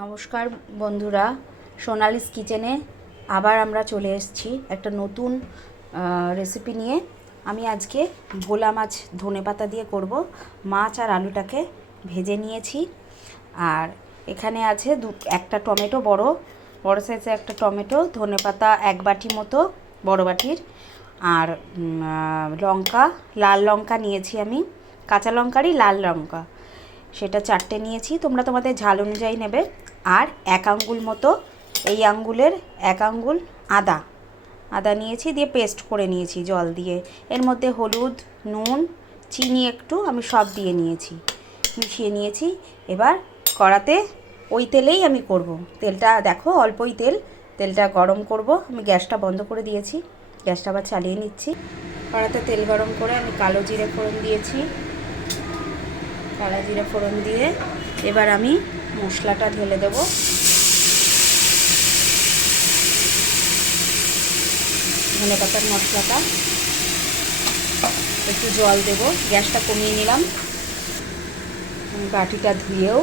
নমস্কার বন্ধুরা, সোনালিস কিচেনে আবার আমরা চলে এসেছি একটা নতুন রেসিপি নিয়ে। আমি আজকে ভোলা মাছ ধনেপাতা দিয়ে করব। মাছ আর আলুটাকে ভেজে নিয়েছি, আর এখানে আছে একটা টমেটো, বড় সাইজের একটা টমেটো, ধনেপাতা এক বাটি মতো, বড় বাটির, আর লঙ্কা, লাল লঙ্কা নিয়েছি আমি, কাঁচা লঙ্কারই লাল লঙ্কা, সেটা 4টে নিয়েছি। তোমরা তোমাদের ঝাল অনুযায়ী নেবে। আর 1 আঙ্গুল মতো, এই আঙ্গুলের 1 আঙ্গুল আদা নিয়েছি, দিয়ে পেস্ট করে নিয়েছি জল দিয়ে। এর মধ্যে হলুদ, নুন, চিনি একটু আমি সব দিয়ে নিয়েছি, মিশিয়ে নিয়েছি। এবার কড়াতে ওই তেলেই আমি করব। তেলটা দেখো অল্পই তেলটা গরম করব। আমি গ্যাসটা বন্ধ করে দিয়েছি, গ্যাসটা আবার চালিয়ে নিচ্ছি। কড়াতে তেল গরম করে আমি কালো জিরে ফোড়ন দিয়েছি। কালো জিরে ফোড়ন দিয়ে এবার আমি মশলাটা ঢেলে দেব। ধনেপাতার মশলাটা, একটু জল দেব, গ্যাসটা কমিয়ে নিলাম। বাটিটা ধুয়েও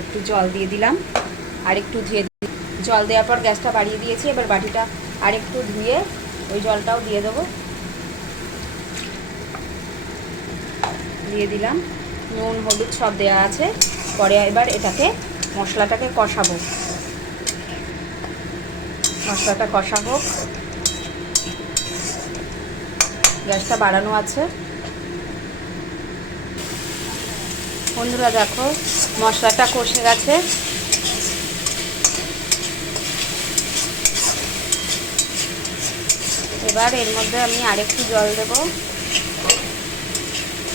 একটু জল দিয়ে দিলাম, আর একটু ধুয়ে জল দেওয়ার পর গ্যাসটা বাড়িয়ে দিয়েছি। এবার বাটিটা আরেকটু ধুয়ে ওই জলটাও দিয়ে দেবো, দিয়ে দিলাম। নুন হলুদ সব দেওয়া আছে। পরে এবার এটাকে মশলাটাকে কষাবো। মশলাটা কষা হোক, গ্যাসটা বাড়ানো আছে। বন্ধুরা দেখো মশলাটা কষে গেছে। এবার এর মধ্যে আমি আরেকটু জল দেব।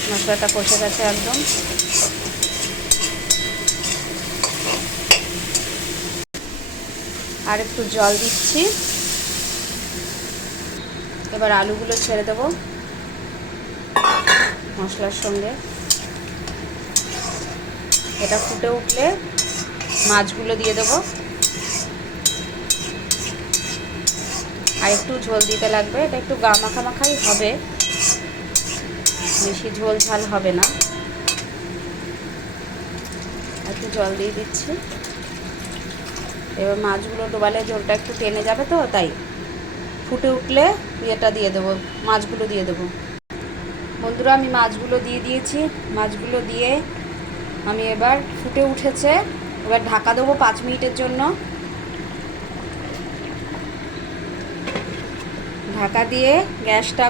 মশলাটা কষে গেছে একদম। আর একটু জল দিচ্ছি। এবার আলুগুলো ছেড়ে দেব মশলার সঙ্গে। এটা ফুটে উঠলে মাছগুলো দিয়ে দেব। আর একটু ঝোল দিতে লাগবে, এটা একটু গা মাখামাখাই হবে, বেশি ঝোল ঝাল হবে না। একটু জল দিয়ে দিচ্ছি। এবার মাছগুলো ডোবালে ঝোলটা একটু টেনে যাবে, তো তাই ফুটে উঠলে ইয়েটা দিয়ে দেবো, মাছগুলো দিয়ে দেবো। বন্ধুরা আমি মাছগুলো দিয়ে দিয়েছি। মাছগুলো দিয়ে আমি এবার ফুটে উঠেছে, এবার ঢাকা দেবো 5 মিনিটের জন্য। ঢাকা দিয়ে গ্যাসটা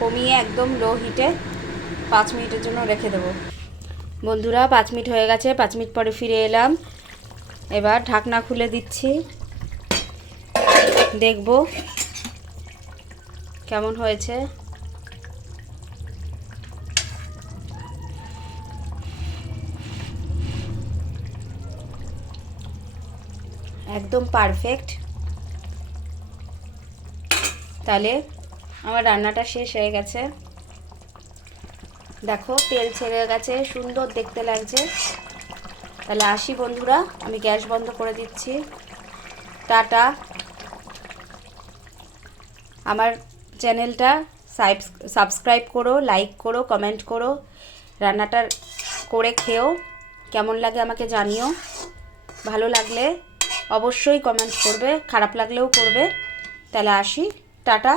কমিয়ে একদম লো হিটে 5 মিনিটের জন্য রেখে দেবো। বন্ধুরা 5 মিনিট হয়ে গেছে, 5 মিনিট পরে ফিরে এলাম। এবার ঢাকনা খুলে দিচ্ছি, দেখব কেমন হয়েছে। একদম পারফেক্ট। তাহলে আমার রান্নাটা শেষ হয়ে গেছে। দেখো তেল ছেড়ে গেছে, সুন্দর দেখতে লাগছে। তাহলে আসি বন্ধুরা, আমি গ্যাস বন্ধ করে দিচ্ছি। টাটা। আমার চ্যানেলটা সাবস্ক্রাইব করো, লাইক করো, কমেন্ট করো। রান্নাটা করে খেও, কেমন লাগে আমাকে জানিও। ভালো লাগলে অবশ্যই কমেন্ট করবে, খারাপ লাগলেও করবে। তাহলে আসি, টাটা।